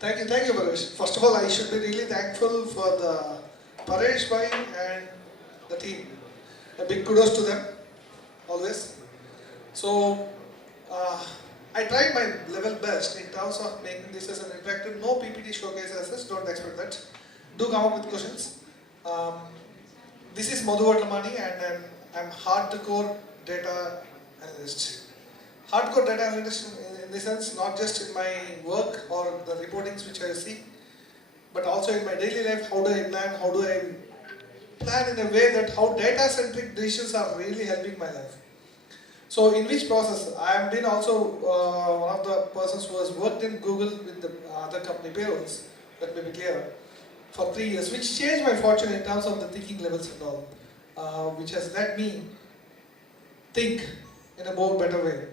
Thank you, Paresh. First of all, I should be really thankful for the Paresh Bhai and the team. A big kudos to them, always. So, uh, I tried my level best in terms of making this as an interactive, no PPT showcase as such, don't expect that. Do come up with questions. Um, this is Madhu Vadlamani and I'm hardcore data analyst. Hardcore data analyst in the sense, not just in my work or the reportings which I see, but also in my daily life. How do I plan in a way that how data-centric decisions are really helping my life. So in which process, I have been also one of the persons who has worked in Google with the other company payrolls, let me be clear, for 3 years, which changed my fortune in terms of the thinking levels and all, which has let me think in a more better way.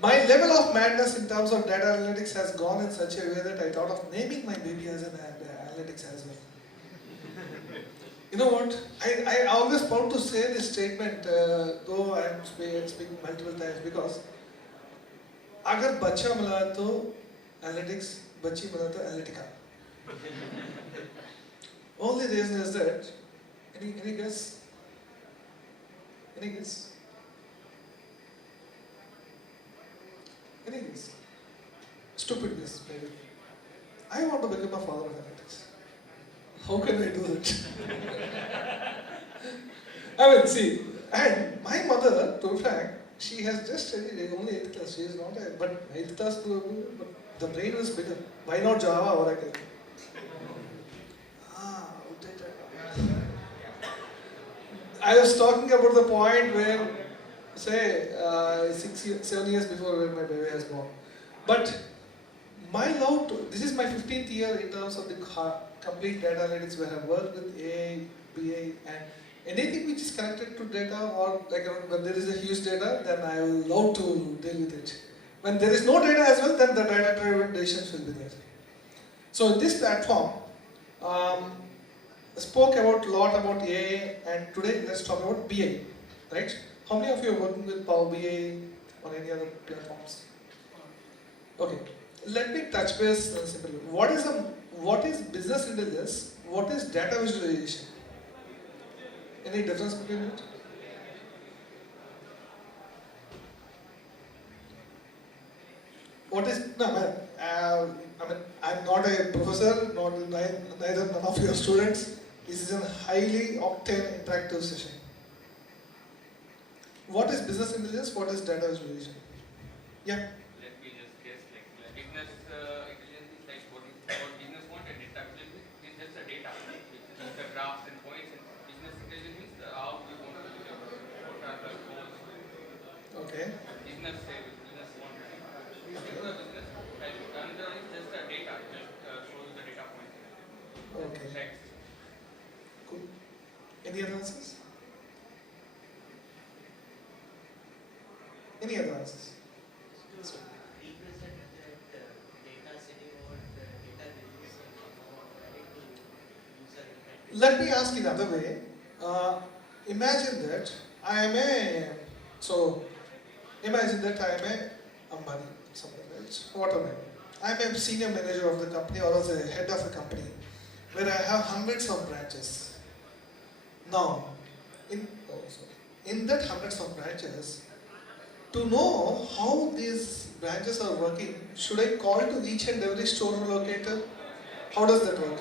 My level of madness in terms of data analytics has gone in such a way that I thought of naming my baby as an analytics as well. You know what? I always proud to say this statement, though I am speaking multiple times, because अगर बच्चा मिला तो analytics, बच्ची मिला तो analytica. Only reason is that, any guess? Any guess? Any guess? Stupid guess, maybe. I want to become a father of analytics. How can I do that? I mean, see, and my mother, to be frank, she has just studied only 8th class. She is not a, but 8th class, but the brain is bigger. Why not Java or Oracle? I was talking about the point where, say, 7 years before when my baby has born. But my love to, this is my 15th year in terms of the complete data analytics where I work with AI, BA, and anything which is connected to data or like when there is a huge data, then I will love to deal with it. When there is no data as well, then the data-driven decisions will be there. So in this platform, I spoke about a lot about AI, and today let's talk about BI, right? How many of you are working with Power BI or any other platforms? Okay, let me touch base simply. What is business intelligence? What is data visualization? Any difference between it? What is no man? I mean, I'm not a professor, neither none of your students. This is a highly octane interactive session. What is business intelligence? What is data visualization? Yeah. Let me just guess. Like business intelligence is like what business want, and data visualization is just a data, which is the graphs and points. And business intelligence is how we want to do it. What are the goals? Okay. Business want. Business another is just a data, just show you the data points. Okay. Text. Cool. Any other answers? Any other answers? Let me ask in another way. Imagine that I am imagine that I am a Ambani, something else. What am I? I am a senior manager of the company or as a head of a company where I have hundreds of branches. Now, in that hundreds of branches, to know how these branches are working, should I call to each and every store locator? How does that work?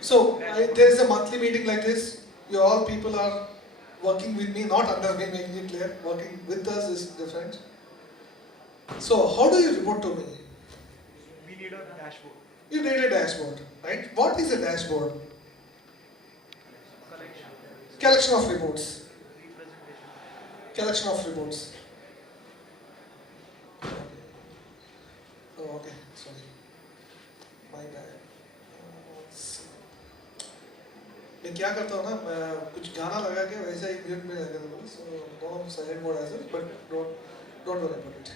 So, there is a monthly meeting like this. You all people are working with me, not under me, making it clear. Working with us is different. So, how do you report to me? We need a dashboard. You need a dashboard, right? What is a dashboard? Collection of reports. Collection of reports. Oh, okay, sorry. My bad. मैं क्या करता हूँ ना, मैं कुछ गाना लगा के वैसा ही म्यूट में लगा दूँगा, so दोनों silent mode as well, but don't worry about it.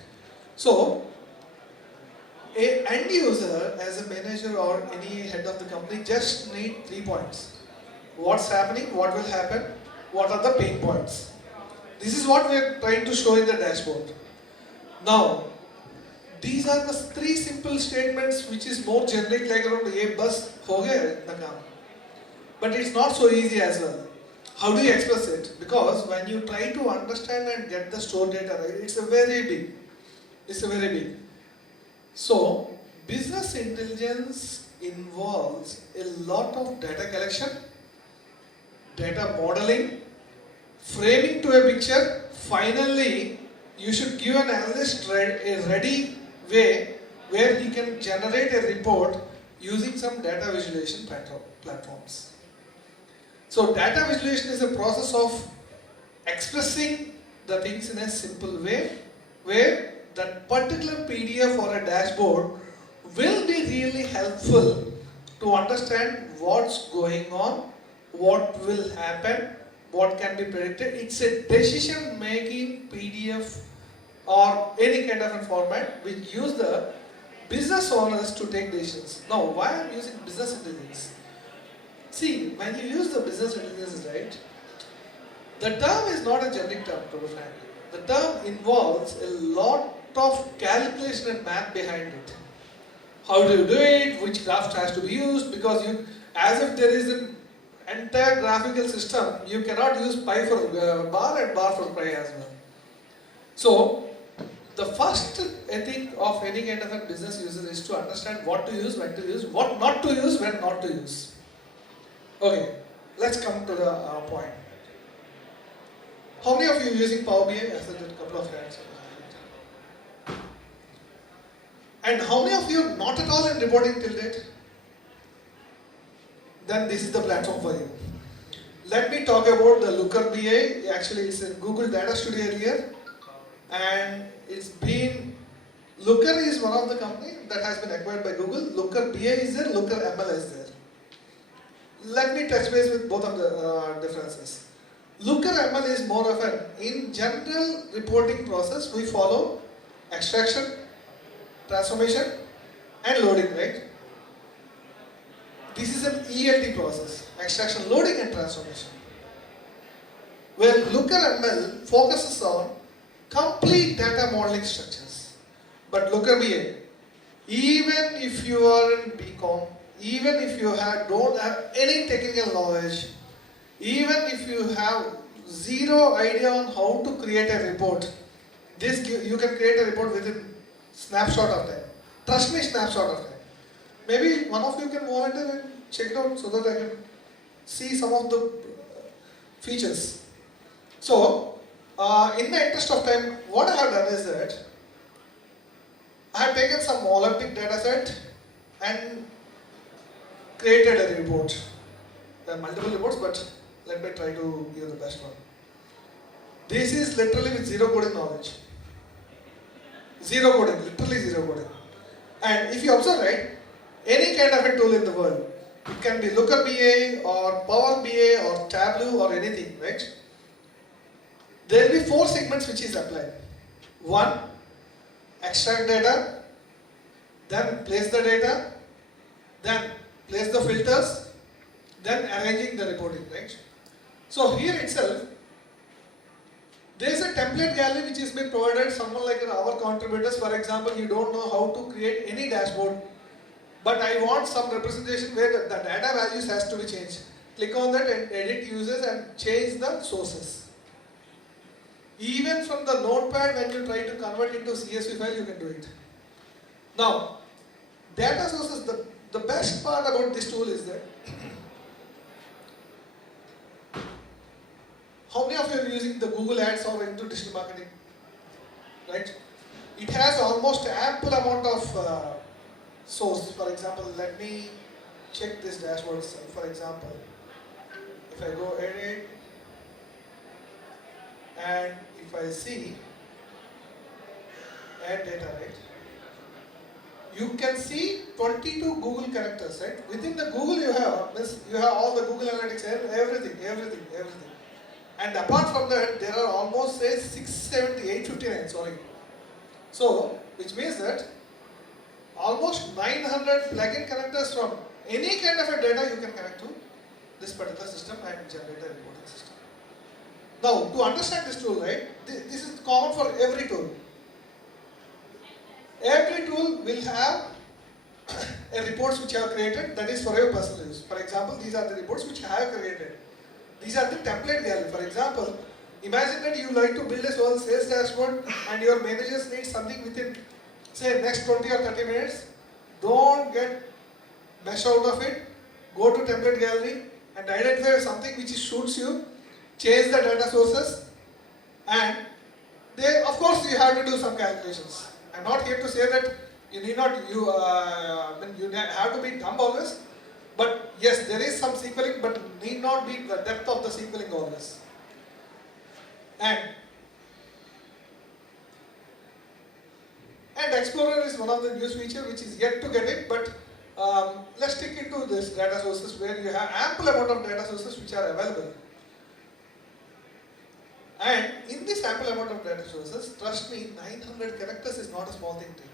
So, a end user as a manager or any head of the company just need 3 points. What's happening, what will happen, what are the pain points. This is what we are trying to show in the dashboard. Now, these are the three simple statements which is more generic, like around ye bus ho gaya itna kaam. But it's not so easy as well. How do you express it? Because when you try to understand and get the stored data right, it's a very big. So business intelligence involves a lot of data collection, data modeling, framing to a picture. Finally, you should give an analyst a ready way where he can generate a report using some data visualization platforms. So data visualization is a process of expressing the things in a simple way where that particular PDF or a dashboard will be really helpful to understand what's going on, what will happen, what can be predicted. It's a decision making PDF or any kind of a format which use the business owners to take decisions. Now, why I'm using business intelligence? See, when you use the business intelligence, right, the term is not a generic term, to be frank. The term involves a lot of calculation and math behind it. How do you do it? Which graph has to be used? Because you, as if there is an entire graphical system, you cannot use pi for bar and bar for pi as well. So, the first ethic of any kind of a business user is to understand what to use, when to use, what not to use, when not to use. Okay, let's come to the point. How many of you are using Power BI? I said it a couple of times. And how many of you not at all in reporting till date? Then this is the platform for you. Let me talk about the Looker BI. Actually, it's a Google Data Studio here. And it's been, Looker is one of the company that has been acquired by Google. Looker BI is there, Looker ML is there. Let me touch base with both of the differences. Looker ML is more of an, in general reporting process, we follow extraction, transformation and loading, right? This is an ELT process, extraction, loading and transformation. Where Looker ML focuses on complete data modeling structures. But Looker BI, even if you are in BCom, even if you don't have any technical knowledge, even if you have zero idea on how to create a report, you can create a report within snapshot of time. Trust me, snapshot of time. Maybe one of you can volunteer and check it out so that I can see some of the features. So, in the interest of time, what I have done is that I have taken some Olympic data set and created a report. There are multiple reports, but let me try to give the best one. This is literally with zero coding knowledge. Zero coding, literally zero coding. And if you observe, right, any kind of a tool in the world, it can be Looker BA or Power BA or Tableau or anything, right? There will be four segments which is applied. One, extract data, then place the data, then place the filters, then arranging the reporting, right? So here itself, there is a template gallery which has been provided. Someone like our contributors, for example, you don't know how to create any dashboard, but I want some representation where the data values has to be changed. Click on that and edit users and change the sources. Even from the notepad, when you try to convert into CSV file, you can do it. Now, data sources, the best part about this tool is that how many of you are using the Google Ads or into digital marketing? Right? It has almost ample amount of source. For example, let me check this dashboard. For example, if I go edit and if I see add data, right? You can see 22 Google characters, right? Within the Google you have all the Google Analytics, everything. And apart from that, there are almost say 670, 859, sorry. So, which means that almost 900 plugin connectors from any kind of a data you can connect to this particular system and generate a reporting system. Now, to understand this tool, right, this is common for every tool. Every tool will have a reports which I have created that is for your personal use. For example, these are the reports which I have created. These are the template gallery. For example, imagine that you like to build a whole sales dashboard and your managers need something within, say, next 20 or 30 minutes. Don't get mesh out of it. Go to template gallery and identify something which suits you. Change the data sources, and they, of course, you have to do some calculations. I'm not here to say that you need not, you have to be dumb always. But yes, there is some SQLing, but need not be the depth of the SQLing always. And Explorer is one of the news feature which is yet to get it, but let's stick into this data sources where you have ample amount of data sources which are available. And in this ample amount of data sources, trust me, 900 characters is not a small thing to you.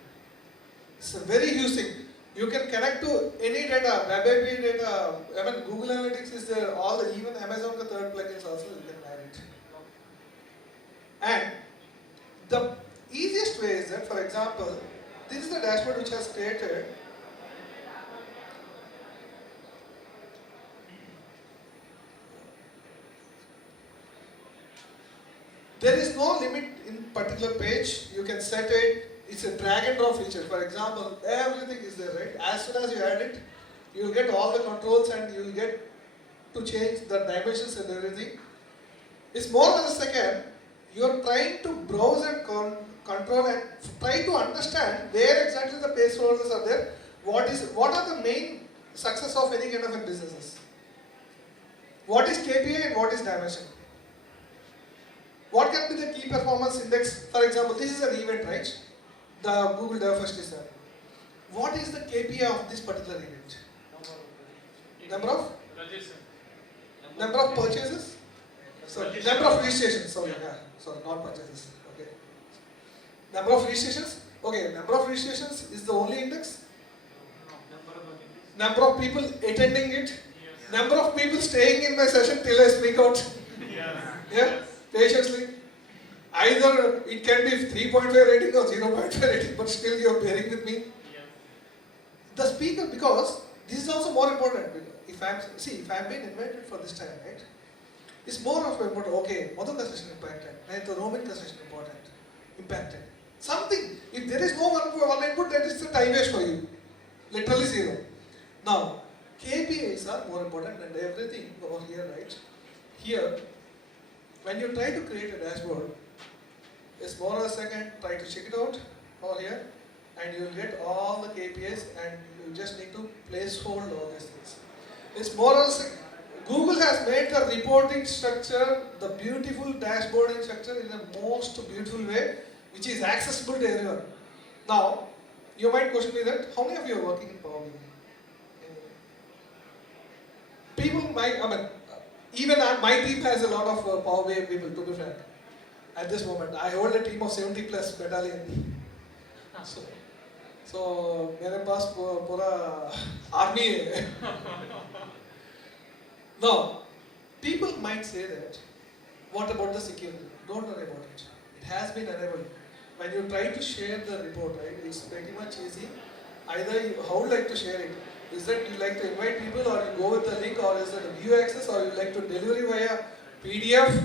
It's a very huge thing. You can connect to any data, web API data, I mean Google Analytics is there, all the, even Amazon the third plugins also you can add it. And the easiest way is that, for example, this is the dashboard which has created. There is no limit in particular page, you can set it. It's a drag and drop feature. For example, everything is there, right? As soon as you add it, you will get all the controls and you will get to change the dimensions and everything. It's more than a second. You are trying to browse and control and try to understand where exactly the placeholders are there. What are the main success of any kind of a businesses? What is KPI and what is dimension? What can be the key performance index? For example, this is an event, right? The Google First is there. What is the KPI of this particular event? Number of? Number of purchases? Sorry, number of registrations. Sorry, not purchases. Okay. Number of registrations? Okay, number of registrations is the only index? Number of people attending it? Number of people staying in my session till I speak out? Yeah? Patiently. Either it can be 3.5 rating or 0.5 rating, but still you are bearing with me. The speaker, because this is also more important. If I'm being invited for this time, right? It's more of important. Okay, Madhu session impacted. The Roman session important, impacted. Something. If there is no one input, that is the time waste for you. Literally zero. Now, KPIs are more important than everything over here, right? Here, when you try to create a dashboard, it's more than a second, try to check it out over here, and you'll get all the KPIs, and you just need to placehold all these things. It's more than a second. Google has made the reporting structure, the beautiful dashboarding structure in the most beautiful way, which is accessible to everyone. Now, you might question me that, how many of you are working in Power BI? People might, even my team has a lot of Power BI people, to be frank. At this moment, I hold a team of 70 plus battalion. So मेरे पास पूरा army है. Now, people might say that, what about the security? Don't worry about it. It has been enabled. When you try to share the report, right, it's pretty much easy. Either how you like to share it. Is that you like to invite people, or you go with the link, or is it a view access, or you like to deliver it via PDF,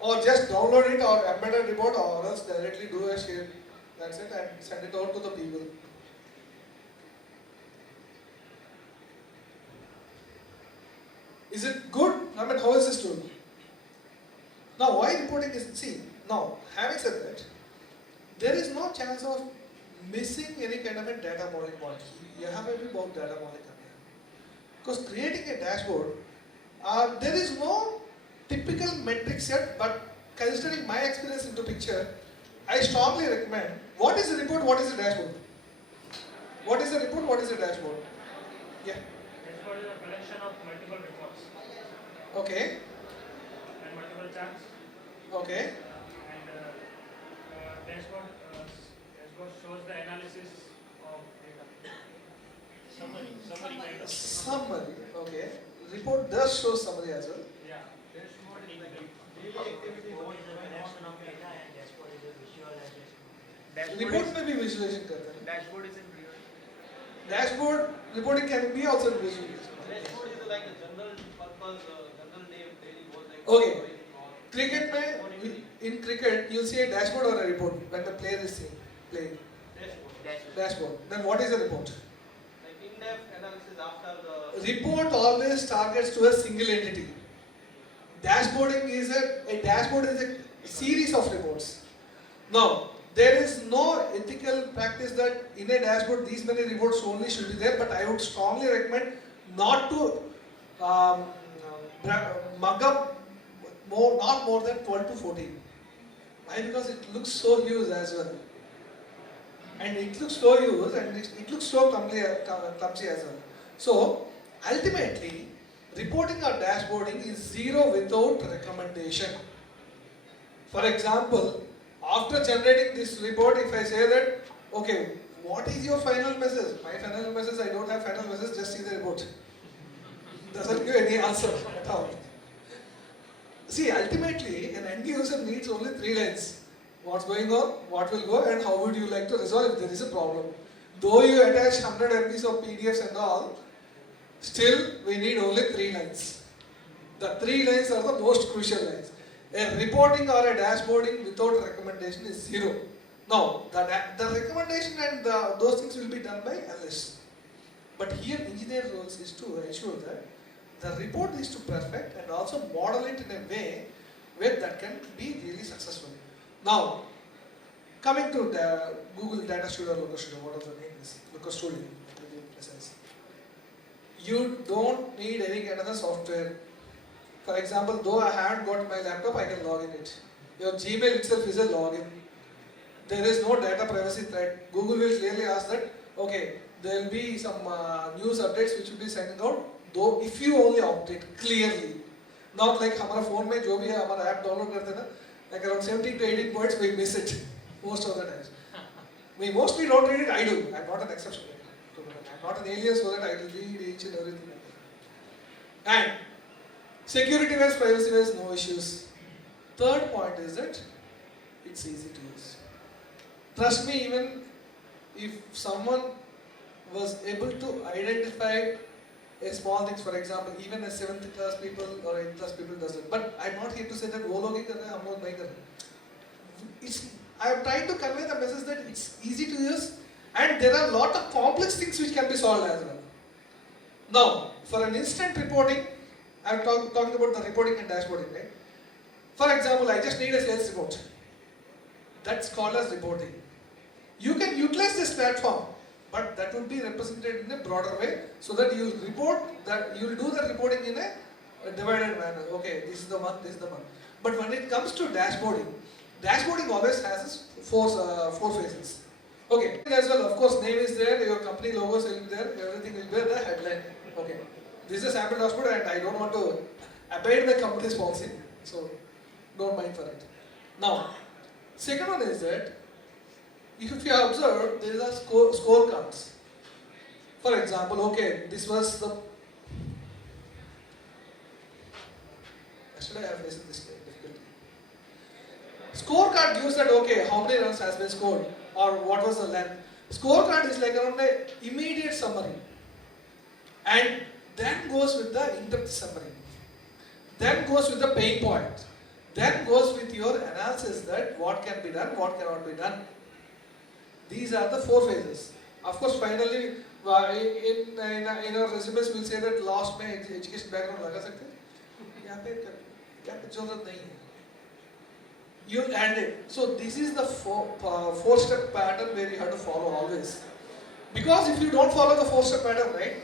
or just download it or embed a report, or else directly do a share. That's it, and send it out to the people. Is it good? How is this tool? Now, why reporting is, now, having said that, there is no chance of missing any kind of a data modeling point. You have to be about data modeling. Because creating a dashboard, there is no typical metrics yet, but considering my experience into picture, I strongly recommend, what is a report, what is a dashboard? What is a report, what is a dashboard? Yeah. Dashboard is a collection of multiple reports. Okay. And multiple charts. Okay. And dashboard shows the analysis of data. Summary kind of. Summary, okay. Report does show summary as well. Yeah. Dashboard is like Report is a collection of data and dashboard is a visualization. report में भी visualization करते हैं. Dashboard is in real. Dashboard reporting can be also visualization. Dashboard is like a general purpose, general name, daily goal like. Okay. Cricket में in cricket you'll see a dashboard or a report when the player is playing. Dashboard. Then what is a report? Like in-depth analysis after the. Report always targets to a single entity. Dashboarding is a dashboard is a series of reports. Now there is no ethical practice that in a dashboard these many reports only should be there, but I would strongly recommend not to mug up not more than 12 to 14. Why? Because it looks so huge as well. And it looks so huge and it looks so clumsy as well. So ultimately, reporting or dashboarding is zero without recommendation. For example, after generating this report, if I say that, okay, what is your final message? My final message, I don't have final message, just see the report. Doesn't give any answer at all. See, ultimately, an end user needs only 3 lines. What's going on, what will go, and how would you like to resolve if there is a problem. Though you attach 100 MBs of PDFs and all, still we need only 3 lines. The 3 lines are the most crucial lines. A reporting or a dashboarding without recommendation is zero. Now, the recommendation and those things will be done by analysts. But here, engineer roles is to ensure that the report is to perfect and also model it in a way where that can be really successful. Now, coming to the Google Data Studio or Looker Studio, whatever the name is, Looker Studio, in essence. You don't need any kind of a software. For example, though I haven't got my laptop, I can log in it. Your Gmail itself is a login. There is no data privacy threat. Google will clearly ask that, okay, there will be some news updates which will be sending out, though if you only opt it clearly. Not like हमारा phone में जो भी है हमारा app download करते हैं ना, like around 17 to 18 points we miss it most of the times. We mostly don't read it. I do. I'm not an exception. I'm not an alien so that I will read each and everything. And security wise, privacy wise, no issues. Third point is that it's easy to use. Trust me, even if someone was able to identify a small things, for example, even a 7th class people or 8th class people does it. But I'm not here to say that वो लोग ही कर रहे हैं, हम लोग नहीं कर रहे. I am trying to convey the message that it's easy to use and there are a lot of complex things which can be solved as well. Now, for an instant reporting, I'm talking about the reporting and dashboarding, right? For example, I just need a sales report. That's called as reporting. You can utilize this platform, but that will be represented in a broader way so that you will report that you will do the reporting in a divided manner. Okay, this is the month, this is the month. But when it comes to dashboarding, dashboarding always has four phases. Okay, as well, of course, name is there, your company logos will be there, everything will be there, the headline. Okay, this is a sample dashboard and I don't want to abide the company's policy, so don't mind for it. Now, second one is that if you observe, there is a scorecards. For example, okay, this was the. Yesterday I have faced this difficulty. Scorecard gives that okay, how many runs has been scored or what was the length. Scorecard is like around an immediate summary, and then goes with the in-depth summary. Then goes with the pain point. Then goes with your analysis that what can be done, what cannot be done. These are the four phases. Of course, finally, in our resumes, we'll say that last में education background लगा सकते हैं. यहाँ पे जरूरत नहीं है. You'll add it. So this is the four-step pattern where you have to follow always. Because if you don't follow the four-step pattern, right,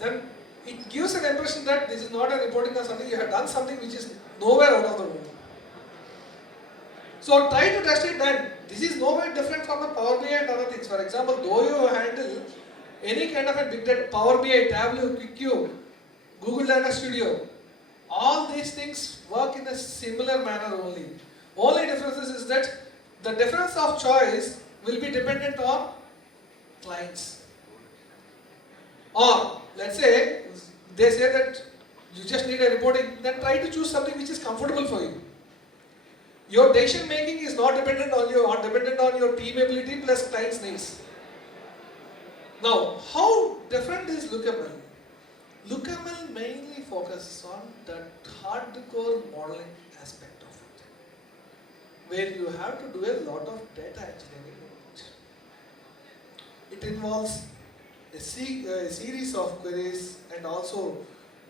then it gives an impression that this is not a reporting or something. You have done something which is nowhere out of the world. So try to test it then. This is nowhere different from the Power BI and other things. For example, though you handle any kind of a big data, Power BI, Tableau, QuickView, Google Data Studio, all these things work in a similar manner only. Only difference is that the difference of choice will be dependent on clients. Or let's say they say that you just need a reporting, then try to choose something which is comfortable for you. Your decision making is not dependent on your team ability plus client's needs. Now, how different is LookML? LookML mainly focuses on the hardcore modeling aspect of it, where you have to do a lot of data engineering. It involves a series of queries and also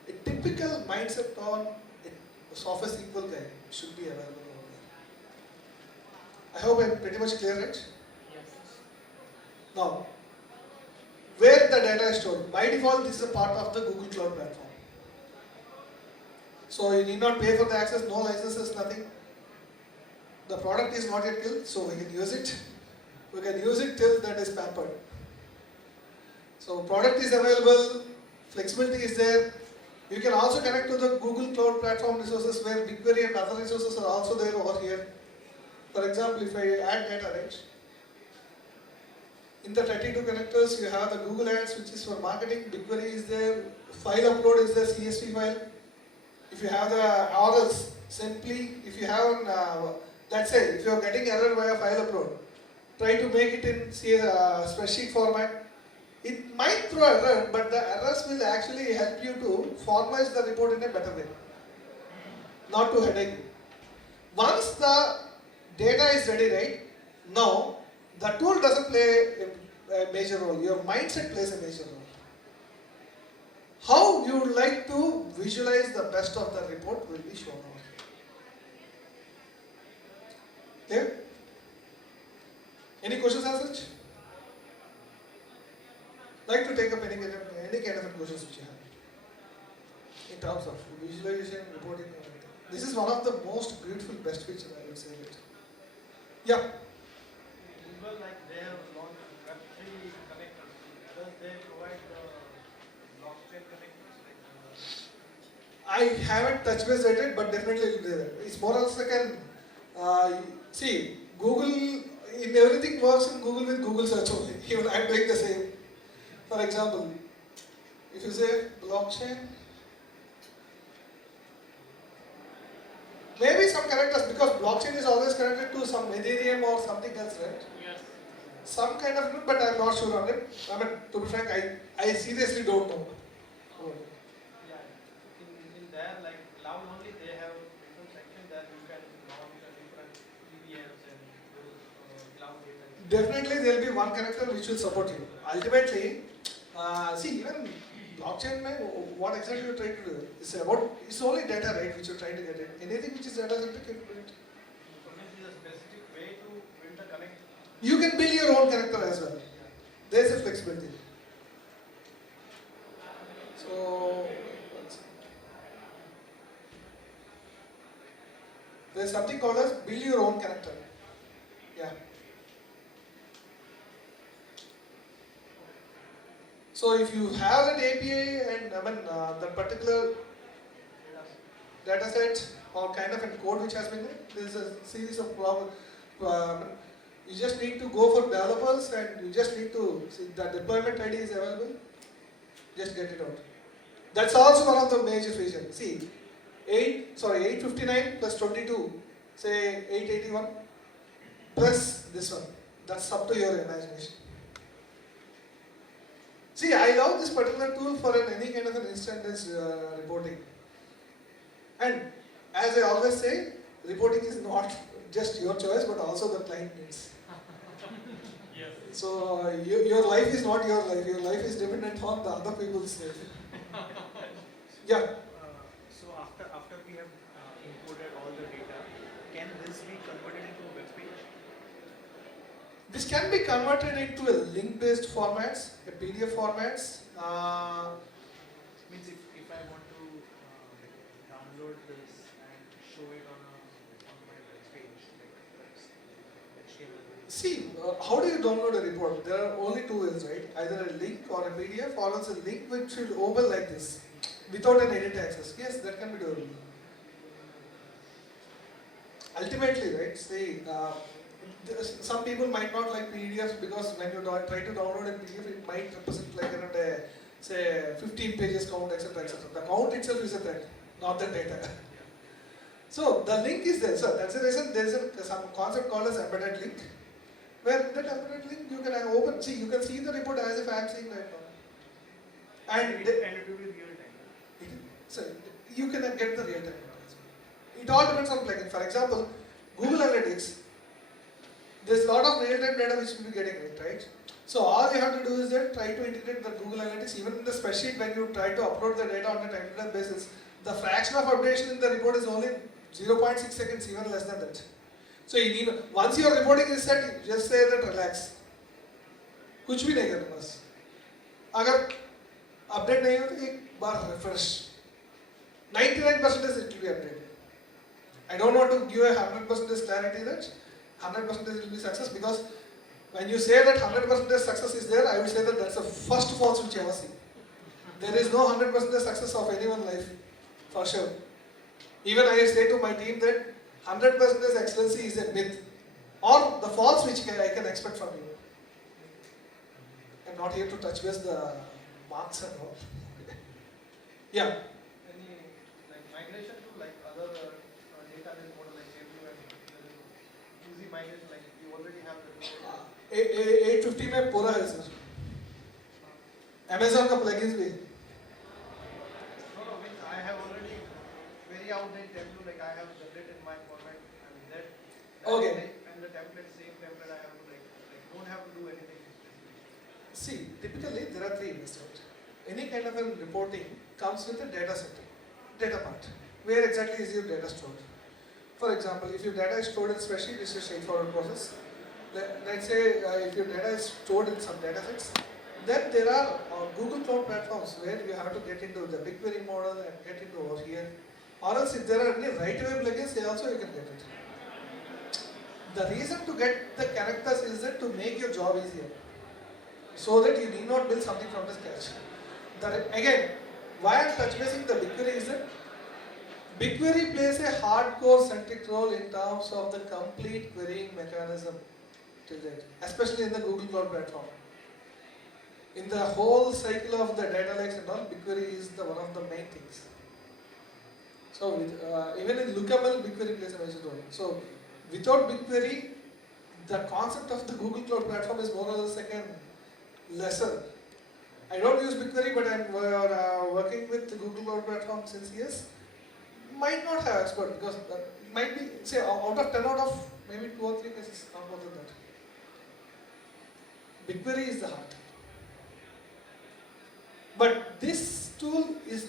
a typical mindset on a software SQL guy should be available over there. I hope I'm pretty much clear, right? Yes. Now, where the data is stored. By default, this is a part of the Google Cloud Platform. So you need not pay for the access, no licenses, nothing. The product is not yet built, so we can use it. We can use it till that is pampered. So product is available, flexibility is there. You can also connect to the Google Cloud Platform resources where BigQuery and other resources are also there over here. For example, if I add data, right? In the 32 connectors, you have the Google Ads, which is for marketing. BigQuery is there. File upload is the CSV file. If you have the orals, simply, if you have an, let's say, if you are getting error via file upload, try to make it in spreadsheet format. It might throw error, but the errors will actually help you to formalize the report in a better way, not to headache. Once the data is ready, right? Now, the tool doesn't play a major role. Your mindset plays a major role. How you would like to visualize the best of the report will be shown over here. Clear? Any questions as such? Like to take up any kind of questions which you have in terms of visualization, reporting, and everything. This is one of the most beautiful, best feature I would say. It. Yeah. Google, like they have launched Web3 connectors. Does they provide the blockchain connectors? I haven't touched base at it, but definitely it will be there. It's more or less like an see, Google in everything works in Google with Google search only. Even I'm doing the same. For example, if you say blockchain, maybe some connectors, because blockchain is always connected to some Ethereum or something else, right? Yes. Some kind of, but I'm not sure on it. I mean, to be frank, I seriously don't know. Yeah, in there, like cloud only, they have different sections that you can launch different EVMs and those cloud data. Definitely, there will be one connector which will support you. Ultimately, see, even blockchain, what exactly you're trying to do? It's only data, right, which you're trying to get it. Anything which is data center can build. So this is a specific way to build a connector. You can build your own connector as well. There's a flexibility. So, there's something called as build your own connector. Yeah. So if you have an API and that particular data set or kind of a code which has been there, there is a series of problems. You just need to go for developers and you just need to see that deployment ID is available. Just get it out. That's also one of the major features. See, 859 plus 22, say 881 plus this one. That's up to your imagination. See, I love this particular tool for any kind of an instance reporting. And as I always say, reporting is not just your choice, but also the client needs. Yes. So your life is not your life. Your life is dependent on the other people's life. Yeah. So after we have encoded all the data, can this be converted into a web page? This can be converted into a link-based formats, a PDF formats. Means if I want to download this and show it on my web page, like HTML. See, how do you download a report? There are only two ways, right? Either a link or a PDF, or else a link which will open like this, without an edit access. Yes, that can be doable. Ultimately, right? See, some people might not like PDFs because when you try to download a PDF, it might represent like around say 15 pages count, etc., etc. The count itself is a threat, not the data. So the link is there. So that's the reason there is some concept called as embedded link, where in that embedded link you can open. See, you can see the report as if I am seeing right now. And it will be real time. so you can get the real time. It all depends on plugin. For example, Google Analytics. There's a lot of real time data which will be getting it, right? So all you have to do is that try to integrate the Google Analytics. Even in the spreadsheet, when you try to upload the data on a time-to-time basis, the fraction of updation in the report is only 0.6 seconds, even less than that. So you need, once your reporting is set, you just say that relax. कुछ भी नहीं करना बस. अगर update नहीं हो तो एक बार refresh. 99% it will be updated. I don't want to give a 100% clarity that 100% will be success, because when you say that 100% success is there, I would say that that's the first false which I ever see. There is no 100% success of anyone's life, for sure. Even I say to my team that 100% excellency is a myth, or the false which I can expect from you. I'm not here to touch base the marks and all. Yeah. Any like migration to like other database model like AWS and easy migration, like you already have the 850 में पूरा है sir. Amazon का plugins भी. No, which I have already very outdated template, like I have generated my format and that Okay. and the template, same template I have to like don't have to do anything. See, typically there are three investments. Any kind of a reporting comes with a data set, data part. Where exactly is your data stored? For example, if your data is stored in spreadsheet, it's a straightforward process. Let's say if your data is stored in some data sets, then there are Google Cloud platforms where you have to get into the BigQuery model and get into over here. Or else if there are any right-away plugins, they also you can get it. The reason to get the characters is that to make your job easier, so that you need not build something from the scratch. Again, why I am touch basing the BigQuery is that BigQuery plays a hardcore centric role in terms of the complete querying mechanism till date, especially in the Google Cloud platform. In the whole cycle of the data lakes and all, BigQuery is the one of the main things. So with, even in LookML, BigQuery plays a major role. So without BigQuery, the concept of the Google Cloud platform is more or less like a lesser. I don't use BigQuery, but I'm working with the Google Cloud platform since years. Might not have expert, because it might be, say, out of 10 out of maybe 2 or 3 cases, not more than that. BigQuery is the heart. But this tool is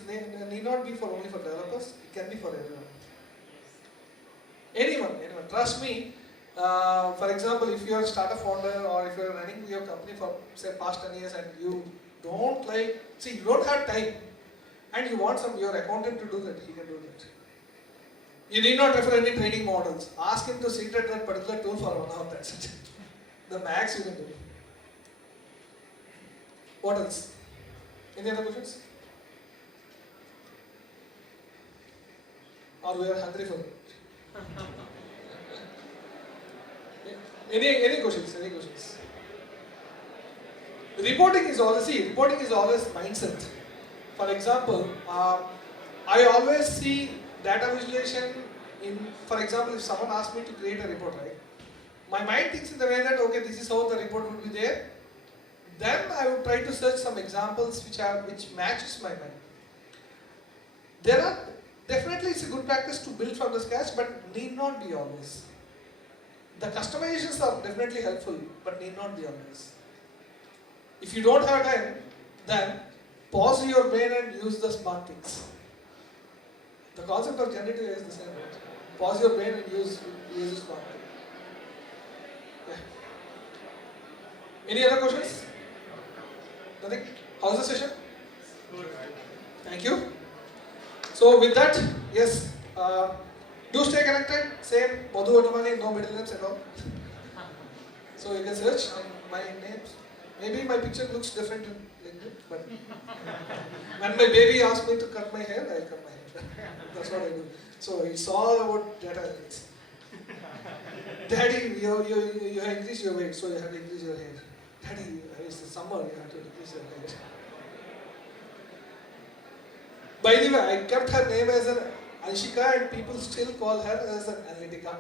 need not be for only for developers, it can be for everyone. Anyone. Trust me, for example, if you are a startup founder or if you are running your company for say past 10 years and you don't you don't have time and you want your accountant to do that, he can do that. You need not refer any training models. Ask him to sit at that particular tool for 1 hour, that's it. The max you can do. What else? Any other questions? Or we are hungry for it? Any questions? Any questions? Reporting is always mindset. For example, I always see data visualization in, for example, if someone asks me to create a report, right? My mind thinks in the way that, okay, this is how the report would be there. Then I would try to search some examples which matches my mind. There are, definitely it's a good practice to build from the scratch, but need not be always. The customizations are definitely helpful, but need not be always. If you don't have time, then pause your brain and use the smart things. The concept of generative AI is the same. Right? Pause your brain and use the smart thing. Yeah. Any other questions? Nothing? How's the session? Good. Thank you. So with that, yes, do stay connected. Same Madhu Vadlamani, no middle names at all. So you can search on my names. Maybe my picture looks different in LinkedIn, but when my baby asked me to cut my hair, I cut my hair. That's what I do. So it's all about data analytics. Daddy, you have increased your weight, so you have to increase your hair. Daddy, it's the summer, you have to increase your hair. By the way, I kept her name as Anshika, and people still call her as an Analytica.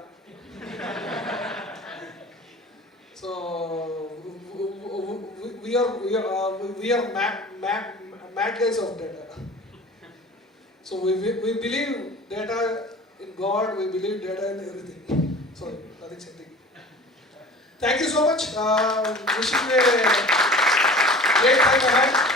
So we are mad guys of data. So we believe data in God, we believe data in everything. So nothing something. Thank you so much. Wishing you a great time ahead.